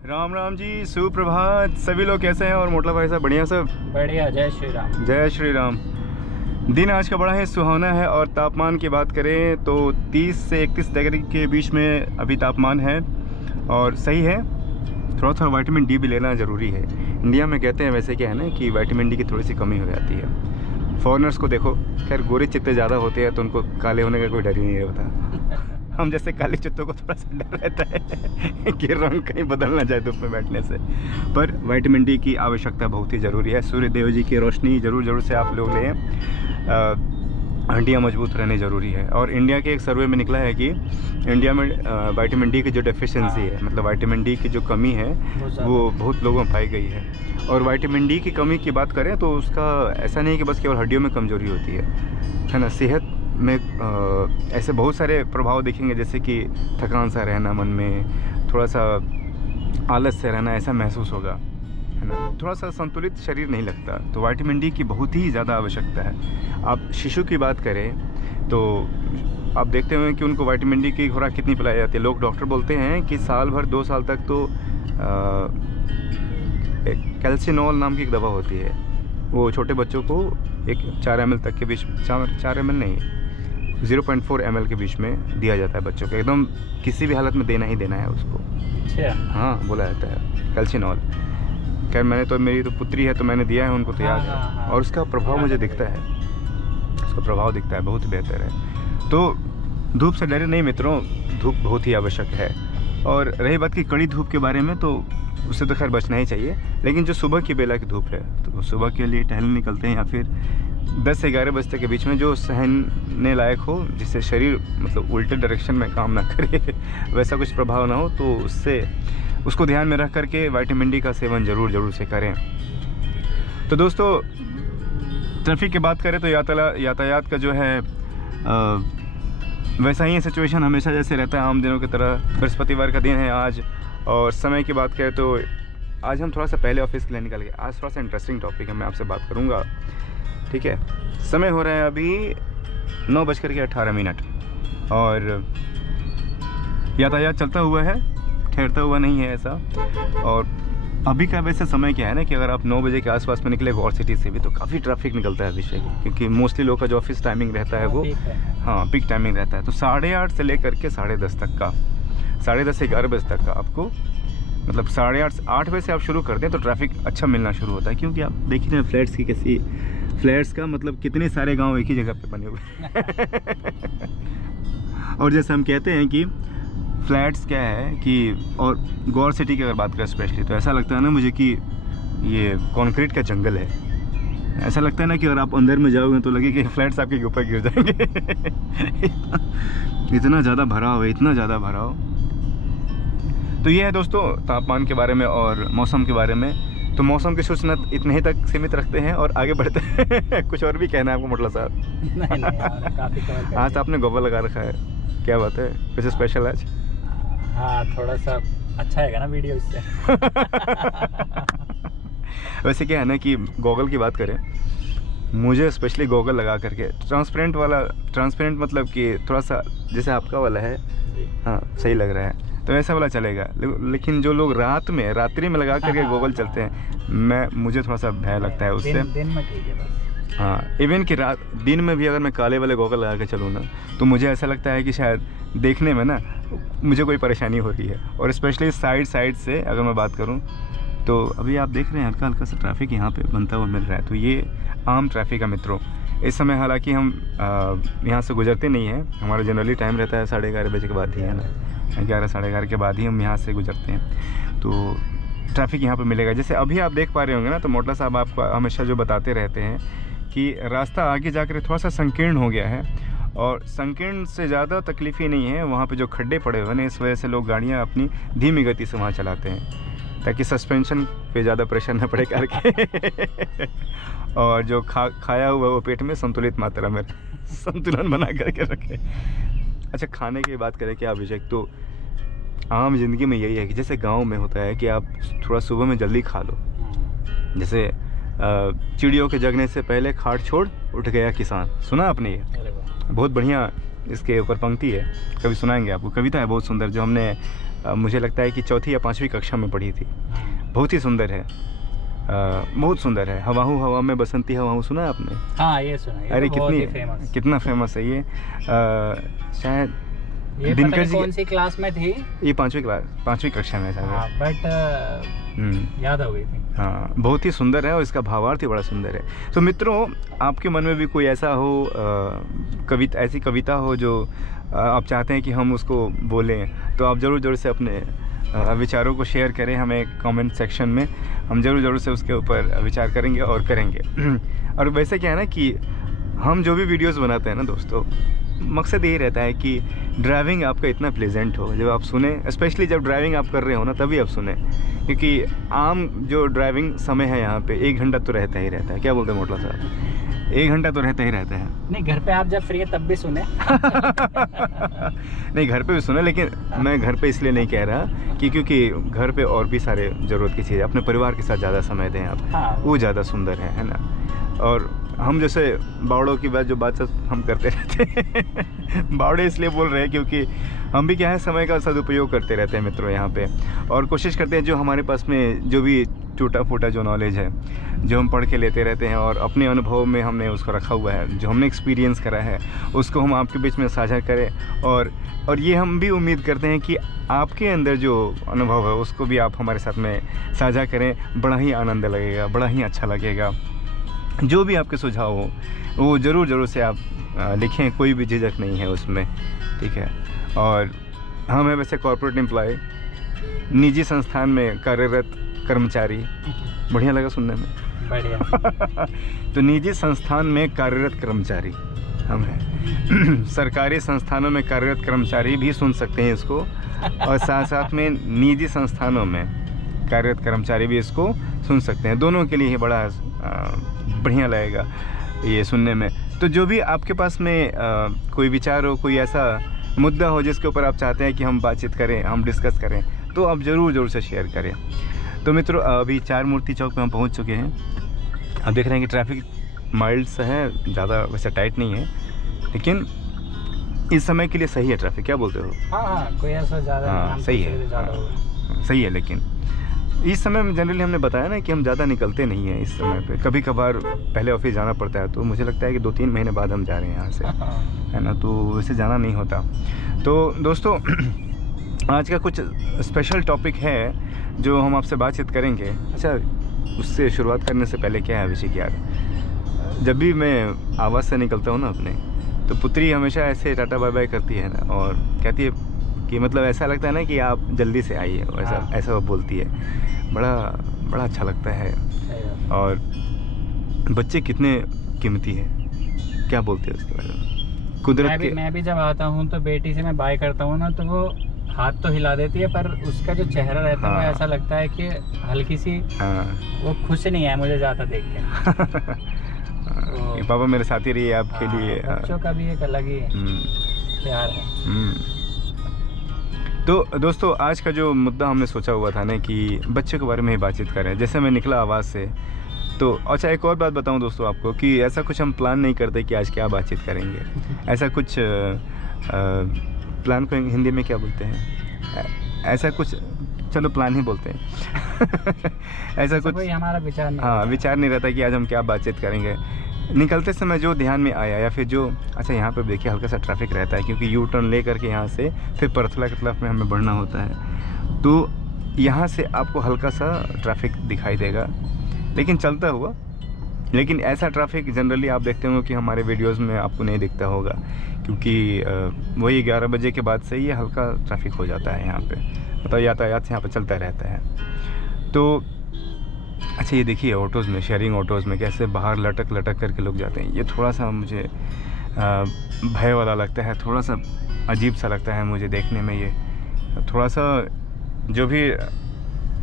राम राम जी, सुप्रभात। सभी लोग कैसे हैं? और मोटला भाई साहब बढ़िया? सब बढ़िया। जय श्री राम। जय श्री राम। दिन आज का बड़ा ही सुहावना है और तापमान की बात करें तो 30 से 31 डिग्री के बीच में अभी तापमान है और सही है। थोड़ा थोड़ा विटामिन डी भी लेना ज़रूरी है। इंडिया में कहते हैं वैसे क्या है ना कि विटामिन डी की थोड़ी सी कमी हो जाती है। फॉरेनर्स को देखो, खैर गोरे चित्ते ज़्यादा होते हैं तो उनको काले होने का कोई डर ही नहीं होता। हम जैसे काले चित्तों को थोड़ा सा डर रहता है कि रंग कहीं बदल ना जाए धूप में बैठने से। पर विटामिन डी की आवश्यकता बहुत ही ज़रूरी है। सूर्य देव जी की रोशनी ज़रूर से आप लोग लें। हड्डियाँ मजबूत रहनी ज़रूरी है। और इंडिया के एक सर्वे में निकला है कि इंडिया में विटामिन डी की जो डेफिशिएंसी है, मतलब विटामिन डी की जो कमी है वो बहुत लोगों में पाई गई है। और विटामिन डी की कमी की बात करें तो उसका ऐसा नहीं कि बस केवल हड्डियों में कमज़ोरी होती है ना। सेहत में ऐसे बहुत सारे प्रभाव दिखेंगे, जैसे कि थकान सा रहना, मन में थोड़ा सा आलस से रहना, ऐसा महसूस होगा, है ना। थोड़ा सा संतुलित शरीर नहीं लगता। तो विटामिन डी की बहुत ही ज़्यादा आवश्यकता है। आप शिशु की बात करें तो आप देखते हुए कि उनको विटामिन डी की खुराक कितनी पिलाई जाती है। लोग डॉक्टर बोलते हैं कि साल भर 2 साल तक तो कैल्सिनॉल नाम की एक दवा होती है, वो छोटे बच्चों को 4 ml तक के बीच, 4 ml नहीं, 0.4 ml के बीच में दिया जाता है बच्चों को। एकदम किसी भी हालत में देना ही देना है उसको। अच्छा। हाँ, बोला जाता है कैल्सिनॉल। खैर मैंने तो, मेरी तो पुत्री है तो मैंने दिया है उनको, तो याद है। और उसका प्रभाव मुझे दिखता है, उसका प्रभाव दिखता है, बहुत बेहतर है। तो धूप से डरे नहीं मित्रों, धूप बहुत ही आवश्यक है। और रही बात की कड़ी धूप के बारे में, तो उससे तो खैर बचना ही चाहिए। लेकिन जो सुबह की बेला की धूप है, तो सुबह के लिए टहलने निकलते हैं या फिर 10 से 11 बजे तक के बीच में, जो सहने लायक हो, जिससे शरीर मतलब उल्टे डायरेक्शन में काम ना करे वैसा कुछ प्रभाव ना हो, तो उससे उसको ध्यान में रख करके विटामिन डी का सेवन ज़रूर से करें। तो दोस्तों, ट्रैफिक की बात करें तो यातायात का जो है वैसा ही सिचुएशन हमेशा जैसे रहता है आम दिनों की तरह। बृहस्पतिवार का दिन है आज। और समय की बात करें तो आज हम थोड़ा सा पहले ऑफिस के लिए निकल गए। आज थोड़ा सा इंटरेस्टिंग टॉपिक है, मैं आपसे बात करूँगा, ठीक है। समय हो रहा है अभी 9:18 और यातायात चलता हुआ है, ठहरता हुआ नहीं है ऐसा। और अभी का वैसे समय क्या है ना कि अगर आप 9 बजे के आसपास में निकले गौर सिटी से भी, तो काफ़ी ट्रैफिक निकलता है अभिषेक, क्योंकि मोस्टली लोग का जो ऑफिस टाइमिंग रहता है वो पीक टाइमिंग रहता है। तो 8:30 से लेकर के 10:30 तक का, 10:30 से 11 बजे तक का आपको, मतलब 8:30 बजे से आप शुरू कर दें तो ट्रैफिक अच्छा मिलना शुरू होता है। क्योंकि आप देखिए ना फ्लैट्स की कैसी, फ्लैट्स का मतलब कितने सारे गांव एक ही जगह पे बने हुए और जैसे हम कहते हैं कि फ्लैट्स क्या है कि, और गौर सिटी की अगर बात करें स्पेशली, तो ऐसा लगता है ना मुझे कि ये कंक्रीट का जंगल है। ऐसा लगता है ना कि अगर आप अंदर में जाओगे तो लगे कि फ्लैट्स आपके ऊपर गिर जाएंगे इतना ज़्यादा भराव है, इतना ज़्यादा भराव। तो ये है दोस्तों तापमान के बारे में और मौसम के बारे में। तो मौसम की सूचना इतने ही तक सीमित रखते हैं और आगे बढ़ते हैं कुछ और भी कहना है आपको मोटला साहब? नहीं, काफ़ी आज आपने गोबर लगा रखा है, क्या बात है? कुछ स्पेशल आज? हाँ, थोड़ा सा अच्छा है ना वीडियो इससे वैसे क्या है ना कि गॉगल की बात करें, मुझे स्पेशली गॉगल लगा करके ट्रांसपेरेंट वाला, ट्रांसपेरेंट मतलब कि थोड़ा सा जैसे आपका वाला है, हाँ सही लग रहा है, तो ऐसा वाला चलेगा। लेकिन जो लोग रात्रि में लगा करके गॉगल चलते हैं, मुझे थोड़ा सा भय लगता है उससे। दिन में ठीक है बस। हाँ, इवन कि दिन में भी अगर मैं काले वाले गॉगल लगा के चलूँ ना, तो मुझे ऐसा लगता है कि शायद देखने में ना मुझे कोई परेशानी हो रही है। और स्पेशली साइड से अगर मैं बात करूँ तो अभी आप देख रहे हैं हल्का सा ट्रैफिक यहाँ पे बनता हुआ मिल रहा है। तो ये आम ट्रैफिक है मित्रों। इस समय हालांकि हम यहाँ से गुजरते नहीं हैं, हमारा जनरली टाइम रहता है 11:30 बजे के बाद ही, है ना, 11 साढ़े 11 के बाद ही हम यहाँ से गुजरते हैं। तो ट्रैफिक यहाँ पे मिलेगा। जैसे अभी आप देख पा रहे होंगे ना, तो मोटला साहब आपको हमेशा जो बताते रहते हैं कि रास्ता आगे जाकर थोड़ा सा संकीर्ण हो गया है। और संकीर्ण से ज़्यादा तकलीफ ही नहीं है, वहाँ पे जो खड्डे पड़े हुए हैं, इस वजह से लोग गाड़ियाँ अपनी धीमी गति से वहाँ चलाते हैं ताकि सस्पेंशन पे ज़्यादा प्रेशर न पड़े करके और जो खाया हुआ वो पेट में संतुलित मात्रा में संतुलन बना करके रखे। अच्छा, खाने की बात करें क्या अभिषेक, तो आम जिंदगी में यही है कि जैसे गांव में होता है कि आप थोड़ा सुबह में जल्दी खा लो। जैसे चिड़ियों के जगने से पहले खाट छोड़ उठ गया किसान, सुना आपने? ये बहुत बढ़िया इसके ऊपर पंक्ति है, कभी सुनाएंगे आपको। कविता है बहुत सुंदर, जो हमने मुझे लगता है कि चौथी या पाँचवीं कक्षा में पढ़ी थी। बहुत ही सुंदर है, बहुत सुंदर है। हवाहू हवा में बसंती हवाहू सुना है आपने? हाँ ये सुना है। अरे तो बहुत ही फेमस। कितना फेमस है ये। शायद ये दिनकर जी कौन सी क्लास में थी? ये पाँचवीं कक्षा में शायद। हाँ, बट याद हो गई थी। हाँ, बहुत ही सुंदर है और इसका भावार्थ ही बड़ा सुंदर है। तो मित्रों, आपके मन में भी कोई ऐसा हो कविता, ऐसी कविता हो जो आप चाहते हैं कि हम उसको बोलें, तो आप ज़रूर से अपने विचारों को शेयर करें हमें कमेंट सेक्शन में। हम ज़रूर से उसके ऊपर विचार करेंगे और करेंगे। और वैसे क्या है ना कि हम जो भी वीडियोस बनाते हैं ना दोस्तों, मकसद यही रहता है कि ड्राइविंग आपका इतना प्लेजेंट हो, जब आप सुने, स्पेशली जब ड्राइविंग आप कर रहे हो ना, तभी आप सुने। क्योंकि आम जो ड्राइविंग समय है यहाँ पे 1 घंटा तो रहता ही रहता है। क्या बोलते हैं मोटला साहब? 1 घंटा तो रहता ही रहता है। नहीं, घर पे आप जब फ्री है तब भी सुने। नहीं, घर पे भी सुने, लेकिन मैं घर पे इसलिए नहीं कह रहा कि क्योंकि घर पे और भी सारे ज़रूरत की चीज़ें, अपने परिवार के साथ ज़्यादा समय दें आप। हाँ। वो ज़्यादा सुंदर है ना। और हम जैसे बावड़ों की बात हम करते रहते हैं। बावड़े इसलिए बोल रहे हैं क्योंकि हम भी क्या है, समय का सदुपयोग करते रहते हैं मित्रों यहाँ पे, और कोशिश करते हैं जो हमारे पास में जो भी टूटा फूटा जो नॉलेज है, जो हम पढ़ के लेते रहते हैं और अपने अनुभव में हमने उसको रखा हुआ है, जो हमने एक्सपीरियंस करा है, उसको हम आपके बीच में साझा करें। और ये हम भी उम्मीद करते हैं कि आपके अंदर जो अनुभव है उसको भी आप हमारे साथ में साझा करें। बड़ा ही आनंद लगेगा, बड़ा ही अच्छा लगेगा। जो भी आपके सुझाव हो वो ज़रूर से आप लिखें, कोई भी झिझक नहीं है उसमें, ठीक है। और हम हैं वैसे कॉर्पोरेट एम्प्लॉय, निजी संस्थान में कार्यरत कर्मचारी। बढ़िया लगा सुनने में? बढ़िया। तो निजी संस्थान में कार्यरत कर्मचारी हम हैं। सरकारी संस्थानों में कार्यरत कर्मचारी भी सुन सकते हैं इसको, और साथ में निजी संस्थानों में कार्यरत कर्मचारी भी इसको सुन सकते हैं। दोनों के लिए ही बड़ा बढ़िया लगेगा ये सुनने में। तो जो भी आपके पास में कोई विचार हो, कोई ऐसा मुद्दा हो जिसके ऊपर आप चाहते हैं कि हम बातचीत करें, हम डिस्कस करें, तो आप ज़रूर से शेयर करें। तो मित्रों, अभी 4 मूर्ति चौक पे हम पहुंच चुके हैं। अब देख रहे हैं कि ट्रैफिक माइल्ड सा है, ज़्यादा वैसे टाइट नहीं है, लेकिन इस समय के लिए सही है ट्रैफिक। क्या बोलते हो? हाँ, कोई ऐसा ज़्यादा सही है, सही है। लेकिन इस समय में जनरली हमने बताया ना कि हम ज़्यादा निकलते नहीं हैं इस समय पे। कभी कभार पहले ऑफिस जाना पड़ता है, तो मुझे लगता है कि 2-3 महीने बाद हम जा रहे हैं यहाँ से, है ना, तो वैसे जाना नहीं होता। तो दोस्तों, आज का कुछ स्पेशल टॉपिक है जो हम आपसे बातचीत करेंगे। अच्छा, उससे शुरुआत करने से पहले क्या है अभिषेक यार, जब भी मैं आवाज़ से निकलता हूँ ना अपने, तो पुत्री हमेशा ऐसे टाटा बाय बाय करती है ना, और कहती है कि मतलब ऐसा लगता है ना कि आप जल्दी से आइए, ऐसा वो बोलती है। बड़ा अच्छा लगता है। और बच्चे कितने कीमती हैं, क्या बोलते हैं उसके बारे में? कुदरत के। मैं भी जब आता हूँ तो बेटी से मैं बाय करता हूँ ना, तो वो हाथ तो हिला देती है, पर उसका जो चेहरा रहता है, वो ऐसा लगता है कि हल्की सी वो खुश नहीं है मुझे ज़्यादा देख के। तो पापा मेरे साथ ही रहिए आपके लिए। बच्चों का भी एक अलग ही प्यार है। तो दोस्तों, आज का जो मुद्दा हमने सोचा हुआ था ना कि बच्चे के बारे में ही बातचीत करें। जैसे मैं निकला आवाज़ से, तो अच्छा एक और बात बताऊं दोस्तों आपको कि ऐसा कुछ हम प्लान नहीं करते कि आज क्या बातचीत करेंगे। ऐसा कुछ प्लान को हिंदी में क्या बोलते हैं? ऐसा कुछ, चलो प्लान ही बोलते हैं। ऐसा कुछ हमारा विचार नहीं, हाँ, विचार नहीं रहता कि आज हम क्या बातचीत करेंगे। निकलते समय जो ध्यान में आया, या फिर जो, अच्छा यहाँ पे देखिए हल्का सा ट्रैफिक रहता है, क्योंकि यू टर्न ले करके यहाँ से फिर परथला की तरफ में हमें बढ़ना होता है। तो यहाँ से आपको हल्का सा ट्रैफिक दिखाई देगा, लेकिन चलता हुआ। लेकिन ऐसा ट्रैफिक जनरली आप देखते होंगे कि हमारे वीडियोस में आपको नहीं दिखता होगा, क्योंकि वही 11 बजे के बाद से ये हल्का ट्रैफिक हो जाता है यहाँ पे, मतलब यातायात से यहाँ पे चलता रहता है। तो अच्छा, ये देखिए ऑटोज़ में, शेयरिंग ऑटोज़ में कैसे बाहर लटक करके लोग जाते हैं। ये थोड़ा सा मुझे भय वाला लगता है, थोड़ा सा अजीब सा लगता है मुझे देखने में। ये थोड़ा सा, जो भी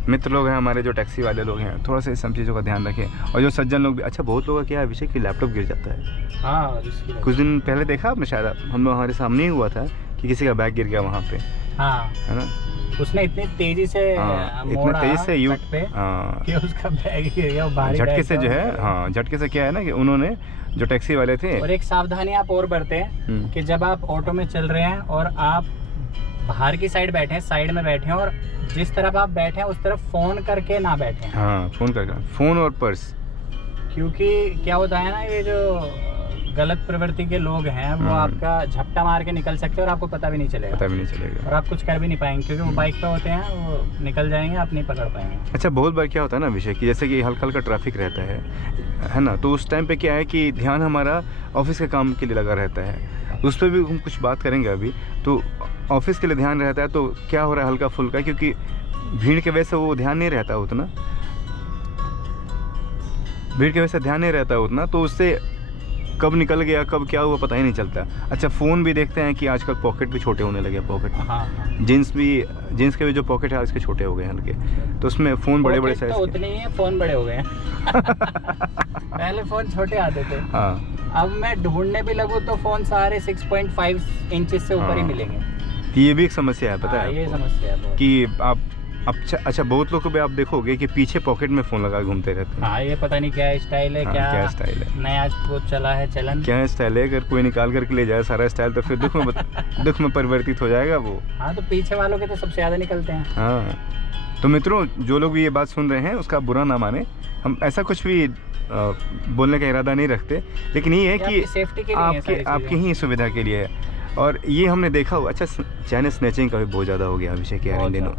मित्र लोग हैं हमारे, जो टैक्सी वाले लोग हैं, थोड़ा सा इस सब चीज़ों का ध्यान रखें। और जो सज्जन लोग भी, अच्छा बहुत लोगों का क्या है अभिषेक कि लैपटॉप गिर जाता है। हाँ, कुछ दिन पहले देखा आपने, शायद हम लोग, हमारे सामने ही हुआ था कि किसी का बैग गिर गया वहाँ पे, हाँ, है ना। उसने इतनी तेजी से इतना तेजी से कि उसका बैग गिर गया, भारी झटके से जो है। हाँ, झटके से क्या है ना कि उन्होंने, जो टैक्सी वाले थे, और एक सावधानी आप और बरतें कि जब आप ऑटो में चल रहे हैं और आप बाहर की साइड बैठे हैं, साइड में बैठे हैं, और जिस तरफ आप बैठे हैं उस तरफ फोन करके ना बैठे। हाँ, फोन करके, फोन और पर्स। क्योंकि क्या होता है ना, ये जो गलत प्रवृत्ति के लोग हैं वो आपका झपटा मार के निकल सकते हैं और आपको पता भी नहीं चलेगा। पता भी नहीं चलेगा और आप कुछ कर भी नहीं पाएंगे, क्योंकि वो बाइक पे होते हैं, वो निकल जाएंगे, आप नहीं पकड़ पाएंगे। अच्छा, बहुत बार क्या होता है ना विषय कि जैसे कि हल्का हल्का ट्रैफिक रहता है ना, तो उस टाइम पे क्या है कि ध्यान हमारा ऑफिस के काम के लिए लगा रहता है, उस पर भी हम कुछ बात करेंगे अभी। तो ऑफिस के लिए ध्यान रहता है, तो क्या हो रहा है हल्का फुल्का, क्योंकि भीड़ की वजह से वो ध्यान नहीं रहता उतना, भीड़ की वजह से ध्यान नहीं रहता उतना, तो उससे कब निकल गया कब क्या हुआ पता ही नहीं चलता। अच्छा, फ़ोन भी देखते हैं कि आजकल पॉकेट भी छोटे होने लगे, पॉकेट। हाँ। जीन्स के भी जो पॉकेट है इसके छोटे हो गए हल्के, तो उसमें फ़ोन बड़े बड़े साइज तो उतने ही है, फ़ोन बड़े हो गए हैं। पहले फ़ोन छोटे आते थे। हाँ, अब मैं ढूंढने भी लगूँ तो फ़ोन सारे 6.5 इंचेस से ऊपर ही मिलेंगे। ये भी एक समस्या है, पता है ये समस्या है कि आप अच्छा बहुत लोग को भी आप देखोगे कि पीछे पॉकेट में फ़ोन लगा घूमते रहते हैं। हाँ, ये पता नहीं क्या स्टाइल है। क्या स्टाइल है, नया वो चला है चलन, क्या स्टाइल है। अगर कोई निकाल करके ले जाए सारा स्टाइल तो फिर दुख में परिवर्तित हो जाएगा वो। हाँ, तो पीछे वालों के तो सबसे ज़्यादा निकलते हैं। हाँ, तो मित्रों, जो लोग भी ये बात सुन रहे हैं उसका बुरा ना माने, हम ऐसा कुछ भी बोलने का इरादा नहीं रखते, लेकिन ये है कि सेफ्टी के लिए, आपकी ही सुविधा के लिए है। और ये हमने देखा हुआ, अच्छा, चैन स्नैचिंग का भी बहुत ज़्यादा हो गया अभिषेक यार इन दिनों।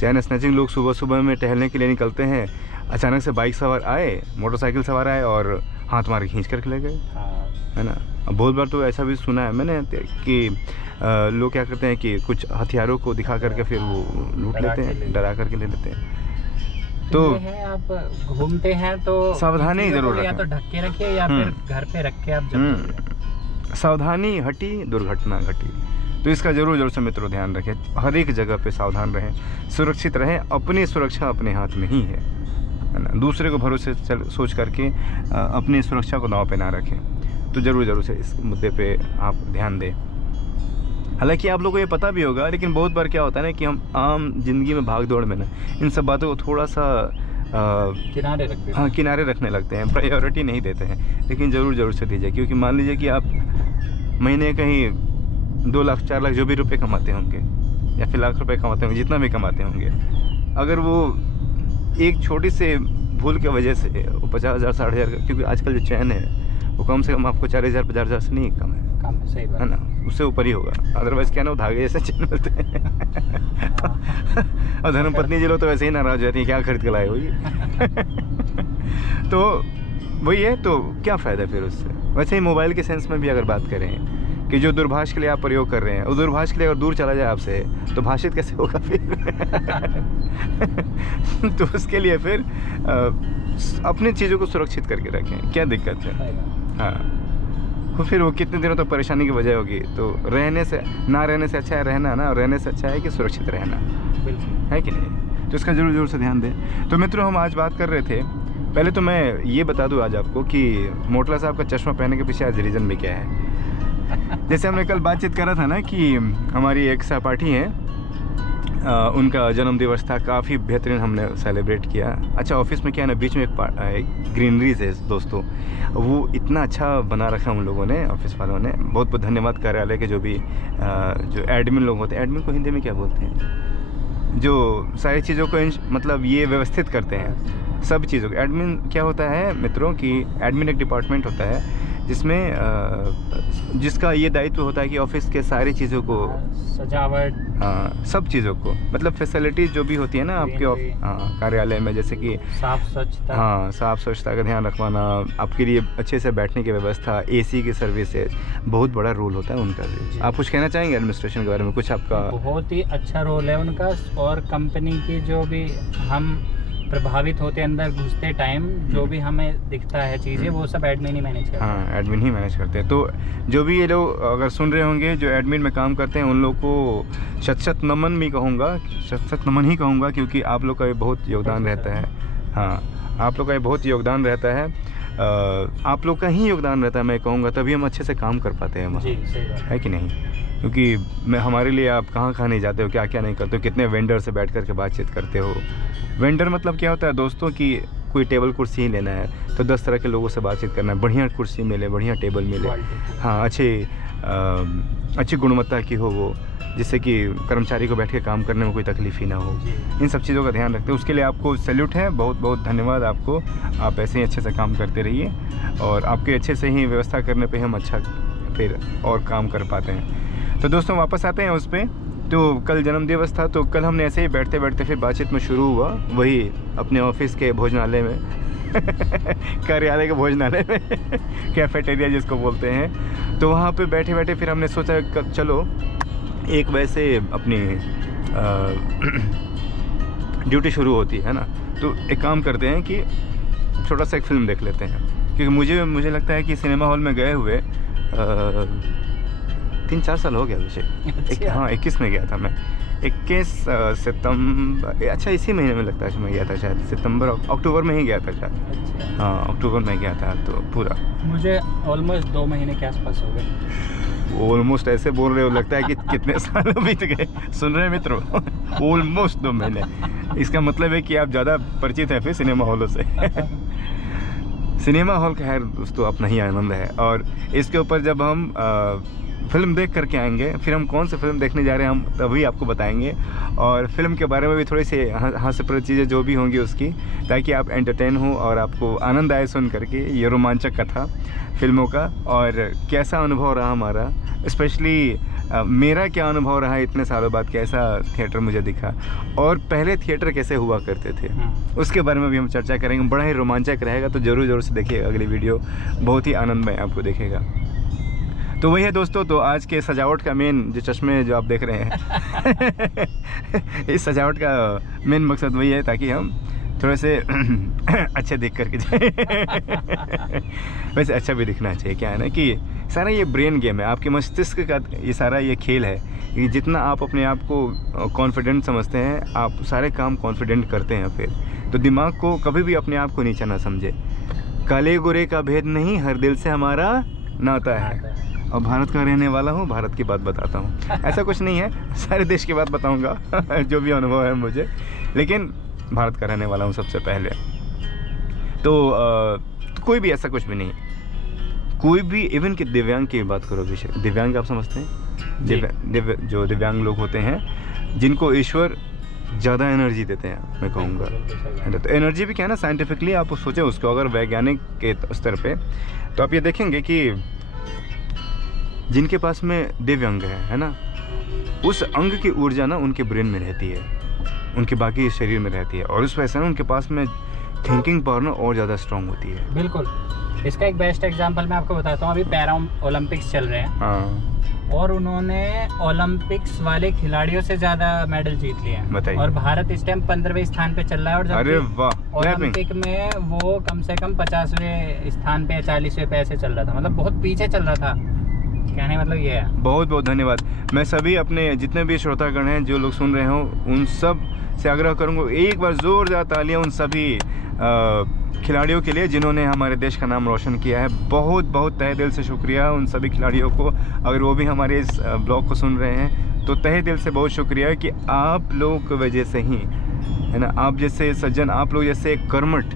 चैन स्नैचिंग, लोग सुबह सुबह में टहलने के लिए निकलते हैं, अचानक से बाइक सवार आए, मोटरसाइकिल सवार आए और हाथ मार खींच करके ले गए, है ना। अब बहुत बार तो ऐसा भी सुना है मैंने कि लोग क्या करते हैं कि कुछ हथियारों को दिखा करके फिर वो लूट लेते हैं, डरा करके ले लेते हैं। तो आप घूमते हैं तो सावधानी जरूर रखें, या तो ढक के रखिए या फिर घर पे रख के आप सावधानी हटी दुर्घटना घटी। तो इसका जरूर से मित्रों ध्यान रखें, हर एक जगह पे सावधान रहें, सुरक्षित रहें। अपनी सुरक्षा अपने हाथ में ही है ना। दूसरे को भरोसे सोच करके अपनी सुरक्षा को दांव पे ना रखें। तो जरूर से इस मुद्दे पे आप ध्यान दें। हालांकि आप लोगों को ये पता भी होगा, लेकिन बहुत बार क्या होता है ना कि हम आम जिंदगी में भाग दौड़ में ना इन सब बातों को थोड़ा सा किनारे रखते हैं। हाँ, किनारे रखने लगते हैं, प्रायोरिटी नहीं देते हैं। लेकिन ज़रूर से दीजिए, क्योंकि मान लीजिए कि आप महीने कहीं 2 लाख 4 लाख जो भी रुपए कमाते होंगे, या फिर लाख रुपए कमाते होंगे, जितना भी कमाते होंगे, अगर वो एक छोटी से भूल की वजह से 50,000 60,000, क्योंकि आजकल जो चैन है वो कम से कम आपको 40,000 50,000 से नहीं कम है, सही बात है ना, उससे ऊपर ही होगा। अदरवाइज क्या ना, वो धागे जैसे चैन मिलते हैं। और धर्मपत्नी जी लोग तो वैसे ही नाराज हो जाती है, क्या खरीद के लाए हो ये। तो वही है, तो क्या फ़ायदा फिर उससे। वैसे ही मोबाइल के सेंस में भी अगर बात करें कि जो दूरभाष के लिए आप प्रयोग कर रहे हैं, उस दूरभाष के लिए अगर दूर चला जाए आपसे तो भाषित कैसे होगा फिर। तो उसके लिए फिर अपनी चीज़ों को सुरक्षित करके रखें, क्या दिक्कत है। हाँ, तो फिर वो कितने दिनों तक परेशानी की वजह होगी। तो रहने से ना रहने से अच्छा है रहना ना, और रहने से अच्छा है कि सुरक्षित रहना, है कि नहीं। तो इसका जरूर से ध्यान दें। तो मित्रों, हम आज बात कर रहे थे, पहले तो मैं ये बता दूं आज आपको कि मोटला साहब का चश्मा पहनने के पीछे आज रीज़न में क्या है। जैसे हमने कल बातचीत करा था ना कि हमारी एक सहपाठी हैं, उनका जन्म दिवस था, काफ़ी बेहतरीन हमने सेलिब्रेट किया। अच्छा, ऑफिस में क्या है ना, बीच में एक ग्रीनरीज है दोस्तों, वो इतना अच्छा बना रखा उन लोगों ने, ऑफिस वालों ने। बहुत बहुत धन्यवाद कार्यालय के जो भी जो एडमिन लोग होते हैं, एडमिन को हिंदी में क्या बोलते हैं, जो सारी चीज़ों को मतलब ये व्यवस्थित करते हैं, सब चीज़ों को। एडमिन क्या होता है मित्रों कि एडमिन एक डिपार्टमेंट होता है जिसमें जिसका ये दायित्व होता है कि ऑफिस के सारी चीज़ों को, सजावट, हाँ, सब चीज़ों को, मतलब फैसिलिटीज़ जो भी होती है ना आपके कार्यालय में, जैसे कि साफ स्वच्छता, हाँ, साफ स्वच्छता का ध्यान रखवाना, आपके लिए अच्छे से बैठने की व्यवस्था, एसी की सर्विसेज, बहुत बड़ा रोल होता है उनका भी। आप कुछ कहना चाहेंगे एडमिनिस्ट्रेशन के बारे में कुछ आपका? बहुत ही अच्छा रोल है उनका, और कंपनी की जो भी हम प्रभावित होते अंदर घुसते टाइम जो भी हमें दिखता है चीज़ें, वो सब एडमिन ही मैनेज करते हैं। हाँ, एडमिन ही मैनेज करते हैं। तो जो भी ये लोग अगर सुन रहे होंगे जो एडमिन में काम करते हैं, उन लोग को शत नमन भी कहूँगा, शत नमन ही कहूँगा, क्योंकि आप लोग का भी बहुत योगदान रहता है। हाँ, आप लोग का भी बहुत योगदान रहता है, आप लोग का ही योगदान रहता है मैं कहूँगा, तभी हम अच्छे से काम कर पाते हैं वहाँ, है कि नहीं। क्योंकि हमारे लिए आप कहाँ नहीं जाते हो, क्या क्या नहीं करते हो, कितने वेंडर से बैठ कर के बातचीत करते हो। वेंडर मतलब क्या होता है दोस्तों कि कोई टेबल कुर्सी ही लेना है तो 10 तरह के लोगों से बातचीत करना है, बढ़िया कुर्सी मिले, बढ़िया टेबल मिले, हाँ, अच्छे अच्छी गुणवत्ता की हो वो, जिससे कि कर्मचारी को बैठ के काम करने में कोई तकलीफ ही ना हो। इन सब चीज़ों का ध्यान रखते हैं, उसके लिए आपको सैल्यूट है, बहुत बहुत धन्यवाद आपको। आप ऐसे ही अच्छे से काम करते रहिए और आपके अच्छे से ही व्यवस्था करने पे हम अच्छा फिर और काम कर पाते हैं। तो दोस्तों वापस आते हैं उस पर। तो कल जन्म दिवस था, तो कल हमने ऐसे ही बैठते बैठते फिर बातचीत में शुरू हुआ, वही अपने ऑफिस के भोजनालय में कार्यालय के भोजनालय में कैफेटेरिया जिसको बोलते हैं। तो वहाँ पे बैठे बैठे फिर हमने सोचा चलो एक वैसे अपनी ड्यूटी शुरू होती है ना, तो एक काम करते हैं कि छोटा सा एक फ़िल्म देख लेते हैं, क्योंकि मुझे लगता है कि सिनेमा हॉल में गए हुए 3-4 साल हो गया मुझे। हाँ 21 में गया था मैं, 21 सितंबर, अच्छा इसी महीने में लगता है मैं गया था शायद, सितंबर अक्टूबर में ही गया था शायद। हाँ अक्टूबर में गया था। तो पूरा मुझे ऑलमोस्ट 2 महीने के आसपास हो गए। ऑलमोस्ट ऐसे बोल रहे हो, लगता है कि कितने साल बीत गए। सुन रहे हैं मित्रों, ऑलमोस्ट 2 महीने, इसका मतलब है कि आप ज़्यादा परिचित हैं फिर सिनेमा हॉलों से। सिनेमा हॉल का खैर दोस्तों अपना ही आनंद है। और इसके ऊपर जब हम फिल्म देख करके आएंगे, फिर हम कौन सी फिल्म देखने जा रहे हैं हम तभी आपको बताएंगे, और फिल्म के बारे में भी थोड़ी सी हास्यप्रद चीज़ें जो भी होंगी उसकी, ताकि आप एंटरटेन हो और आपको आनंद आए सुन करके ये रोमांचक कथा फिल्मों का। और कैसा अनुभव रहा हमारा, स्पेशली मेरा क्या अनुभव रहा इतने सालों बाद, कैसा थिएटर मुझे दिखा और पहले थिएटर कैसे हुआ करते थे, उसके बारे में भी हम चर्चा करेंगे। बड़ा ही रोमांचक रहेगा, तो ज़रूर से देखिएगा अगली वीडियो, बहुत ही आनंदमय आपको दिखेगा। तो वही है दोस्तों, तो आज के सजावट का मेन जो चश्मे जो आप देख रहे हैं इस सजावट का मेन मकसद वही है ताकि हम थोड़े से अच्छे दिख करके जाए। वैसे अच्छा भी दिखना चाहिए, क्या है ना कि सारा ये ब्रेन गेम है, आपके मस्तिष्क का ये सारा ये खेल है कि जितना आप अपने आप को कॉन्फिडेंट समझते हैं, आप सारे काम कॉन्फिडेंट करते हैं। फिर तो दिमाग को कभी भी अपने आप को नीचा ना समझे। काले गोरे का भेद नहीं, हर दिल से हमारा नाता है। और भारत का रहने वाला हूँ, भारत की बात बताता हूँ। ऐसा कुछ नहीं है, सारे देश की बात बताऊँगा जो भी अनुभव है मुझे, लेकिन भारत का रहने वाला हूँ सबसे पहले। तो कोई भी ऐसा कुछ भी नहीं, कोई भी, इवन कि दिव्यांग की बात करो, विषय दिव्यांग आप समझते हैं, जो दिव्यांग लोग होते हैं जिनको ईश्वर ज़्यादा एनर्जी देते हैं, मैं कहूँगा। तो एनर्जी भी क्या है ना, साइंटिफिकली आप सोचें उसको, अगर वैज्ञानिक के स्तर पे, तो आप ये देखेंगे कि जिनके पास में दिव्य अंग है ना, उस अंग की ऊर्जा ना उनके ब्रेन में रहती है, उनके बाकी शरीर में रहती है, और उस वजह से ना उनके पास में थिंकिंग पावर ना और ज़्यादा स्ट्रांग होती है। बिल्कुल, इसका एक बेस्ट एग्जांपल मैं आपको बताता हूँ। अभी पैरा ओलंपिक्स चल रहे हैं। हाँ। और उन्होंने ओलंपिक्स वाले खिलाड़ियों से ज़्यादा मेडल जीत लिए हैं। बताइए। और भारत इस टाइम 15वें स्थान पे चल रहा है। और अरे वाह, ओलंपिक में वो कम से कम 50वें स्थान पे या 40वें पे ऐसे चल रहा था, मतलब बहुत पीछे चल रहा था। कहने मतलब ये है। बहुत बहुत धन्यवाद। मैं सभी अपने जितने भी श्रोतागण हैं जो लोग सुन रहे हो, उन सब से आग्रह करूंगा, एक बार जोरदार तालियां उन सभी खिलाड़ियों के लिए जिन्होंने हमारे देश का नाम रोशन किया है। बहुत बहुत तहे दिल से शुक्रिया उन सभी खिलाड़ियों को। अगर वो भी हमारे इस ब्लॉग को सुन रहे हैं तो तहे दिल से बहुत शुक्रिया कि आप लोगों की वजह से ही, है ना, आप जैसे सज्जन, आप लोग जैसे कर्मठ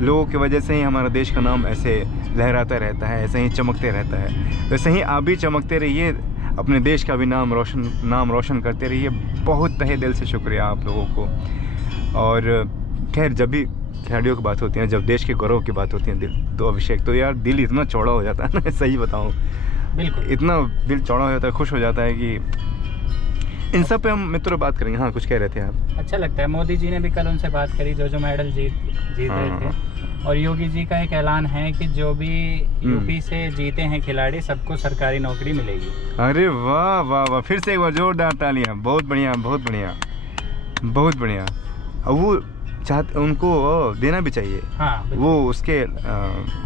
लोगों की वजह से ही हमारा देश का नाम ऐसे लहराता रहता है, ऐसे ही चमकते रहता है। वैसे ही आप भी चमकते रहिए, अपने देश का भी नाम रोशन करते रहिए। बहुत तहे दिल से शुक्रिया आप लोगों को। और खैर, जब भी खिलाड़ियों की बात होती है, जब देश के गौरव की बात होती है, दिल तो अभिषेक, तो यार दिल इतना चौड़ा हो जाता है ना, सही बताऊँ, बिल्कुल इतना दिल चौड़ा हो जाता है, खुश हो जाता है कि इन सब पे हम मित्रों बात करेंगे। हाँ, कुछ कह रहे थे आप? अच्छा लगता है, मोदी जी ने भी कल उनसे बात करी जो मेडल जीत रहे थे। और योगी जी का एक ऐलान है कि जो भी यूपी से जीते हैं खिलाड़ी, सबको सरकारी नौकरी मिलेगी। अरे वाह वाह वाह, फिर से एक बार जोरदार तालियां। बहुत बढ़िया, बहुत बढ़िया, बहुत बढ़िया। अब वो चाहते, उनको देना भी चाहिए। हाँ, वो उसके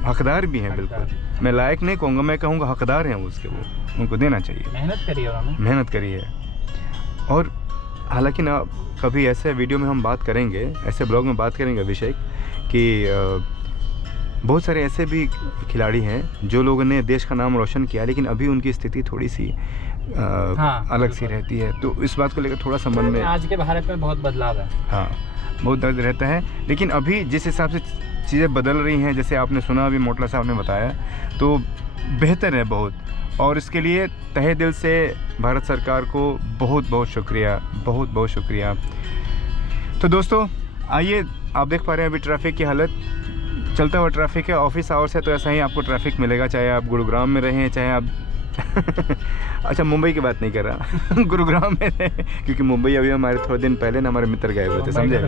हकदार भी हैं। बिल्कुल, मैं लायक नहीं कहूँगा, मैं कहूँगा हकदार हैं उसके, वो उनको देना चाहिए। मेहनत करी है उन्होंने, मेहनत करी है। और हालांकि ना, कभी ऐसे वीडियो में हम बात करेंगे, ऐसे ब्लॉग में बात करेंगे अभिषेक, कि बहुत सारे ऐसे भी खिलाड़ी हैं जो लोगों ने देश का नाम रोशन किया, लेकिन अभी उनकी स्थिति थोड़ी सी अलग सी रहती है। तो इस बात को लेकर थोड़ा सा मन में, आज के भारत में बहुत बदलाव है। हाँ, बहुत दर्द रहता है। लेकिन अभी जिस हिसाब से चीज़ें बदल रही हैं, जैसे आपने सुना, अभी मोटला साहब ने बताया, तो बेहतर है बहुत। और इसके लिए तहे दिल से भारत सरकार को बहुत बहुत शुक्रिया, बहुत बहुत शुक्रिया। तो दोस्तों आइए, आप देख पा रहे हैं अभी ट्रैफिक की हालत, चलता हुआ ट्रैफिक है। ऑफिस आवर्स है तो ऐसा ही आपको ट्रैफिक मिलेगा, चाहे आप गुरुग्राम में रहें, चाहे आप अच्छा मुंबई की बात नहीं कर रहा गुरुग्राम में रहें, क्योंकि मुंबई अभी हमारे थोड़े दिन पहले ना हमारे मित्र गए हुए थे, समझे।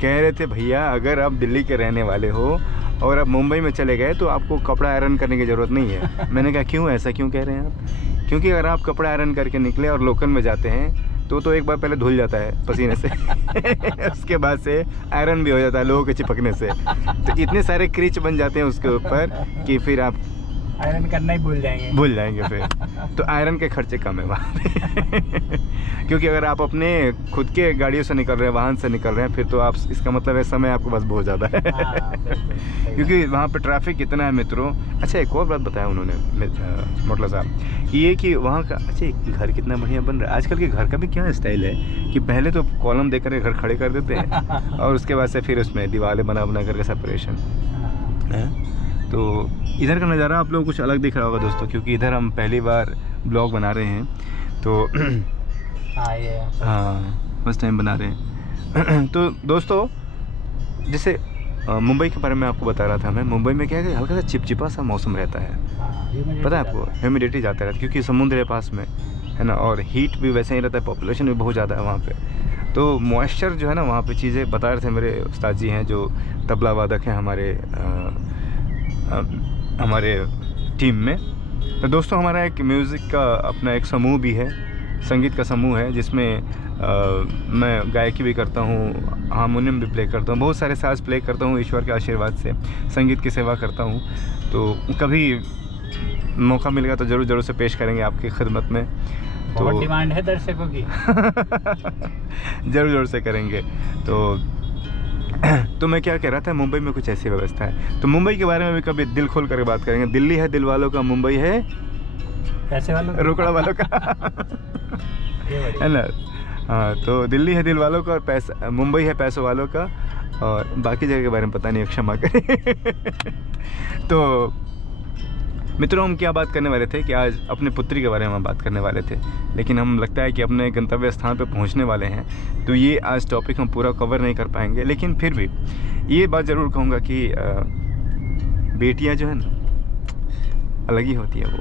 कह रहे थे भैया अगर आप दिल्ली के रहने वाले हो और आप मुंबई में चले गए तो आपको कपड़ा आयरन करने की ज़रूरत नहीं है। मैंने कहा क्यों, ऐसा क्यों कह रहे हैं आप? क्योंकि अगर आप कपड़ा आयरन करके निकले और लोकल में जाते हैं तो एक बार पहले धुल जाता है पसीने से उसके बाद से आयरन भी हो जाता है लोगों के चिपकने से, तो इतने सारे क्रीच बन जाते हैं उसके ऊपर कि फिर आप आयरन करना ही भूल जाएंगे फिर तो आयरन के खर्चे कम है वहाँ क्योंकि अगर आप अपने खुद के गाड़ियों से निकल रहे हैं, वाहन से निकल रहे हैं, फिर तो आप, इसका मतलब है समय आपके पास बहुत ज़्यादा है क्योंकि वहाँ पे ट्रैफिक कितना है मित्रों। अच्छा एक और बात बताया उन्होंने मोटला साहब, ये कि वहाँ का, अच्छा घर कितना बढ़िया बन रहा है। आजकल के घर का भी क्या स्टाइल है कि पहले तो कॉलम देकर घर खड़े कर देते हैं और उसके बाद से फिर उसमें दीवारें बना करके सेपरेशन है। तो इधर का नज़ारा आप लोगों को कुछ अलग दिख रहा होगा दोस्तों, क्योंकि इधर हम पहली बार ब्लॉग बना रहे हैं, तो हाँ फर्स्ट टाइम बना रहे हैं। तो दोस्तों जैसे मुंबई के बारे में आपको बता रहा था मैं, मुंबई में क्या है, हल्का सा चिपचिपा सा मौसम रहता है, पता है आपको, ह्यूमिडिटी जाता रहता है क्योंकि समुद्र है पास में, है ना, और हीट भी वैसे ही रहता है, पॉपुलेशन भी बहुत ज़्यादा है वहाँ पे, तो मॉइस्चर जो है ना वहाँ पे चीज़ें बता रहे थे मेरे उस्ताद जी हैं जो तबला वादक हैं हमारे टीम में। तो दोस्तों हमारा एक म्यूज़िक का अपना एक समूह भी है, संगीत का समूह है, जिसमें मैं गायकी भी करता हूँ, हारमोनियम भी प्ले करता हूँ, बहुत सारे साज प्ले करता हूँ, ईश्वर के आशीर्वाद से संगीत की सेवा करता हूँ। तो कभी मौका मिलेगा तो ज़रूर से पेश करेंगे आपकी खिदमत में। तो बहुत डिमांड है दर्शकों की ज़रूर से करेंगे। तो मैं क्या कह रहा था, मुंबई में कुछ ऐसी व्यवस्था है, तो मुंबई के बारे में भी कभी दिल खोल कर बात करेंगे। दिल्ली है दिल वालों का, मुंबई है पैसे वालों का, रोकड़ा वालों का है ना। हाँ तो दिल्ली है दिल वालों का और पैसा, मुंबई है पैसों वालों का, और बाकी जगह के बारे में पता नहीं, क्षमा करें। तो मित्रों हम क्या बात करने वाले थे कि आज अपने पुत्री के बारे में हम बात करने वाले थे, लेकिन हम लगता है कि अपने गंतव्य स्थान पर पहुंचने वाले हैं, तो ये आज टॉपिक हम पूरा कवर नहीं कर पाएंगे। लेकिन फिर भी ये बात ज़रूर कहूँगा कि बेटियां जो है ना अलग ही होती है वो,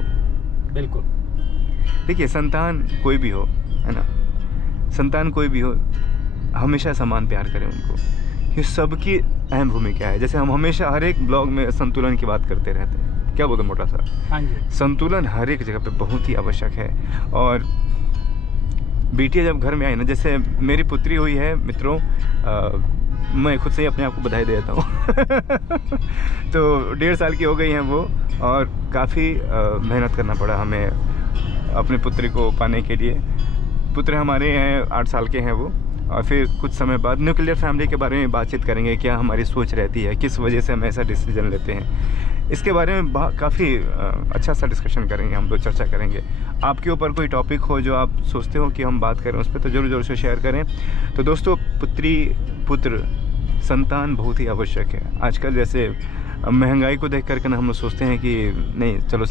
बिल्कुल। देखिए संतान कोई भी हो, है ना, संतान कोई भी हो, हमेशा समान प्यार करें उनको, ये सबकी अहम भूमिका है। जैसे हम हमेशा हर एक ब्लॉग में संतुलन की बात करते रहते हैं, क्या बोलते मोटा साहब? हाँ जी, संतुलन हर एक जगह पे बहुत ही आवश्यक है। और बेटियां जब घर में आई ना, जैसे मेरी पुत्री हुई है मित्रों, मैं खुद से ही अपने आप को बधाई देता हूँ तो 1.5 साल की हो गई हैं वो, और काफ़ी मेहनत करना पड़ा हमें अपने पुत्री को पाने के लिए। पुत्र हमारे हैं 8 साल के हैं वो, और फिर कुछ समय बाद न्यूक्लियर फैमिली के बारे में बातचीत करेंगे, क्या हमारी सोच रहती है, किस वजह से हम ऐसा डिसीजन लेते हैं, इसके बारे में काफ़ी अच्छा सा डिस्कशन करेंगे, हम लोग चर्चा करेंगे। आपके ऊपर कोई टॉपिक हो जो आप सोचते हो कि हम बात करें उस पर, तो ज़रूर से शेयर करें। तो दोस्तों पुत्र संतान बहुत ही आवश्यक है। आजकल जैसे महंगाई को देख करके ना हम लोग सोचते हैं कि नहीं चलो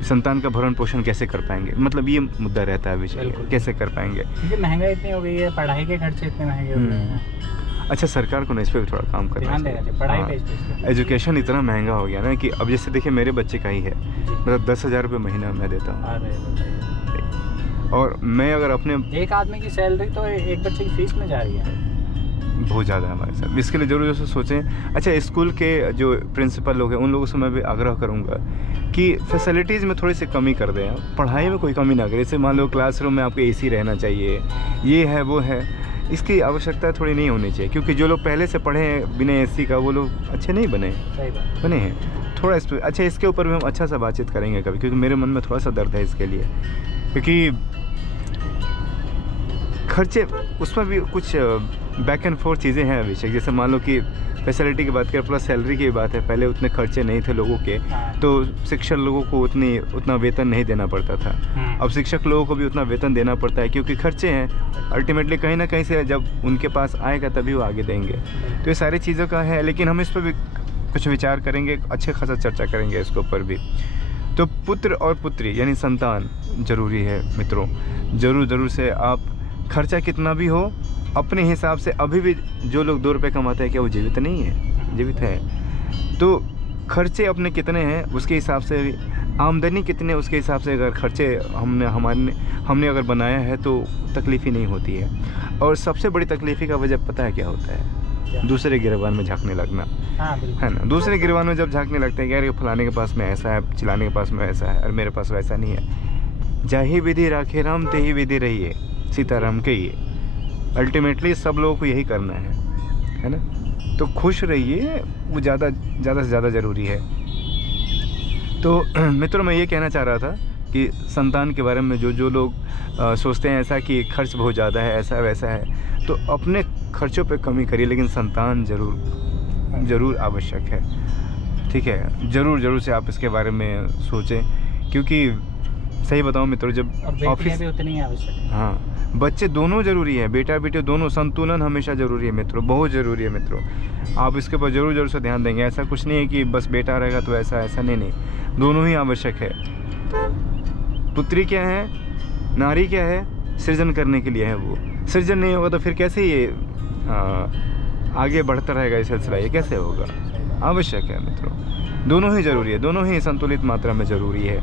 संतान का भरण पोषण कैसे कर पाएंगे, मतलब ये मुद्दा रहता है विषय, कैसे कर पाएंगे, क्योंकि महंगाई इतनी हो गई है, पढ़ाई के खर्चे इतने महंगे हो गए हैं। अच्छा सरकार को ना इस पर भी थोड़ा काम करना चाहिए, पढ़ाई पे एजुकेशन इतना महंगा हो गया ना कि अब जैसे देखिए मेरे बच्चे का ही है, मतलब 10,000 रुपये महीना मैं देता हूँ, और मैं अगर अपने एक आदमी की सैलरी तो एक बच्चे की फीस में जा रही है, बहुत ज़्यादा है हमारे साथ। इसके लिए ज़रूर से सोचें। अच्छा स्कूल के जो प्रिंसिपल लोग हैं उन लोगों से मैं भी आग्रह करूँगा कि फैसिलिटीज़ में थोड़ी सी कमी कर दें, पढ़ाई में कोई कमी ना करें। जैसे मान लो क्लासरूम में आपको AC रहना चाहिए, ये है वो है, इसकी आवश्यकता थोड़ी नहीं होनी चाहिए, क्योंकि जो लोग पहले से पढ़े हैं बिना AC का वो लोग अच्छे नहीं बने हैं। थोड़ा इस पर अच्छा, इसके ऊपर भी हम अच्छा सा बातचीत करेंगे कभी, क्योंकि मेरे मन में थोड़ा सा दर्द है इसके लिए, क्योंकि खर्चे उसमें भी कुछ बैक एंड फोर्थ चीज़ें हैं अभिषेक। जैसे मान लो कि फैसिलिटी की बात करें, प्लस सैलरी की बात है, पहले उतने खर्चे नहीं थे लोगों के, तो शिक्षक लोगों को उतना वेतन नहीं देना पड़ता था। अब शिक्षक लोगों को भी उतना वेतन देना पड़ता है, क्योंकि खर्चे हैं, अल्टीमेटली कहीं ना कहीं से जब उनके पास आएगा तभी वो आगे देंगे। तो ये सारी चीज़ों का है, लेकिन हम इस पर भी कुछ विचार करेंगे, अच्छे खासा चर्चा करेंगे इसके ऊपर भी। तो पुत्र और पुत्री यानी संतान ज़रूरी है मित्रों। ज़रूर से आप खर्चा कितना भी हो अपने हिसाब से, अभी भी जो लोग 2 रुपये कमाते हैं क्या वो जीवित नहीं है? जीवित है। तो खर्चे अपने कितने हैं उसके हिसाब से, आमदनी कितने उसके हिसाब से अगर खर्चे हमने अगर बनाया है तो तकलीफ़ ही नहीं होती है। और सबसे बड़ी तकलीफ़ी का वजह पता है क्या होता है? दूसरे गिरबान में झांकने लगना, है ना। दूसरे गिरबान में जब झांकने लगते हैं, यार फलाने के पास में ऐसा है, चिलाने के पास में ऐसा है और मेरे पास वैसा नहीं है। जाही विधि राखे राम तेही विधि रहिए, सीताराम कहिए। अल्टीमेटली सब लोगों को यही करना है ना। तो खुश रहिए, वो ज़्यादा से ज़्यादा ज़रूरी है। तो मित्रों मैं ये कहना चाह रहा था कि संतान के बारे में जो लोग सोचते हैं ऐसा कि खर्च बहुत ज़्यादा है, ऐसा वैसा है, तो अपने खर्चों पे कमी करिए, लेकिन संतान ज़रूर आवश्यक है। ठीक है, ज़रूर से आप इसके बारे में सोचें, क्योंकि सही बताऊं मित्रों, जब ऑफिस भी उतनी आवश्यक है। हाँ, बच्चे दोनों ज़रूरी है, बेटा बेटे दोनों, संतुलन हमेशा ज़रूरी है मित्रों, बहुत ज़रूरी है मित्रों। आप इसके ऊपर ज़रूर से ध्यान देंगे। ऐसा कुछ नहीं है कि बस बेटा रहेगा तो ऐसा नहीं, दोनों ही आवश्यक है। पुत्री क्या है, नारी क्या है, सृजन करने के लिए है। वो सृजन नहीं होगा तो फिर कैसे ये आगे बढ़ता रहेगा ये सिलसिला, ये कैसे होगा? आवश्यक है मित्रों, दोनों ही ज़रूरी है, दोनों ही संतुलित मात्रा में ज़रूरी है।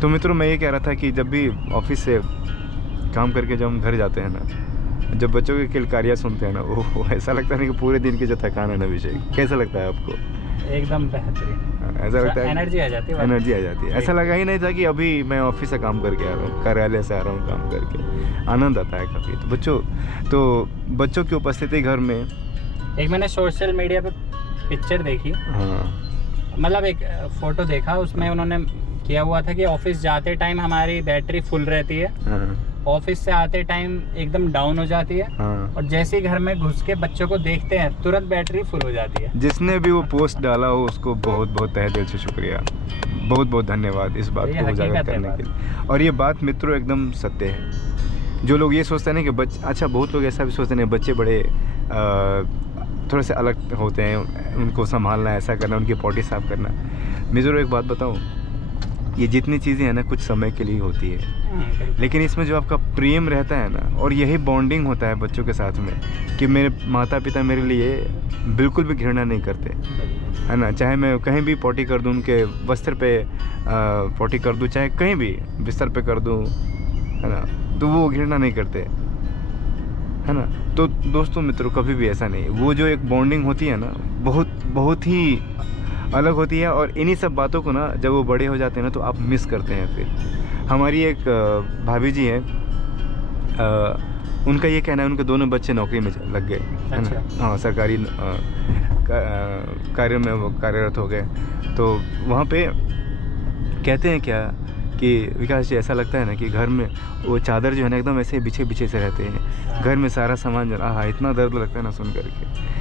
तो मित्रों मैं ये कह रहा था कि जब भी ऑफिस से काम करके जब हम घर जाते हैं ना, जब बच्चों के किलकारियाँ सुनते हैं ना, वो ऐसा लगता है कि पूरे दिन की जो थकान है ना विषय, कैसा लगता है आपको? एकदम बेहतरीन। ऐसा लगता है एनर्जी आ जाती है। ऐसा लगा ही नहीं था कि अभी मैं ऑफिस से काम करके आ रहा हूँ, कार्यालय से आ रहा हूँ काम करके। आनंद आता है काफ़ी। तो बच्चों की उपस्थिति घर में, एक मैंने सोशल मीडिया पे पिक्चर देखी, हाँ मतलब एक फ़ोटो देखा, उसमें उन्होंने किया हुआ था कि ऑफिस जाते टाइम हमारी बैटरी फुल रहती है, ऑफिस से आते टाइम एकदम डाउन हो जाती है, और जैसे ही घर में घुस के बच्चों को देखते हैं तुरंत बैटरी फुल हो जाती है। जिसने भी वो पोस्ट डाला हो उसको बहुत तहे दिल से शुक्रिया, बहुत धन्यवाद इस बात को उजागर करने के लिए। और ये बात मित्रों एकदम सत्य है। जो लोग ये सोचते हैं ना कि अच्छा, बहुत लोग ऐसा भी सोचते हैं बच्चे बड़े थोड़े से अलग होते हैं, उनको संभालना, ऐसा करना, उनकी पॉटी साफ करना। मैं ज़रूर एक बात बताऊँ, ये जितनी चीज़ें हैं ना कुछ समय के लिए होती है, लेकिन इसमें जो आपका प्रेम रहता है ना, और यही बॉन्डिंग होता है बच्चों के साथ में, कि मेरे माता पिता मेरे लिए बिल्कुल भी घृणा नहीं करते, है ना। चाहे मैं कहीं भी पॉटी कर दूँ, उनके वस्त्र पे पॉटी कर दूँ, चाहे कहीं भी बिस्तर पे कर दूँ, है ना, तो वो घृणा नहीं करते, है ना। तो दोस्तों मित्रों कभी भी ऐसा नहीं, वो जो एक बॉन्डिंग होती है ना बहुत ही अलग होती है। और इन्हीं सब बातों को ना जब वो बड़े हो जाते हैं ना तो आप मिस करते हैं। फिर हमारी एक भाभी जी है, उनका ये कहना है उनके दोनों बच्चे नौकरी में लग गए, है ना। हाँ, सरकारी कार्य में वो कार्यरत हो गए। तो वहाँ पे कहते हैं क्या कि विकास जी ऐसा लगता है ना कि घर में वो चादर जो है ना एकदम ऐसे बिछे से रहते हैं, घर में सारा सामान जो इतना दर्द लगता है ना सुन करके।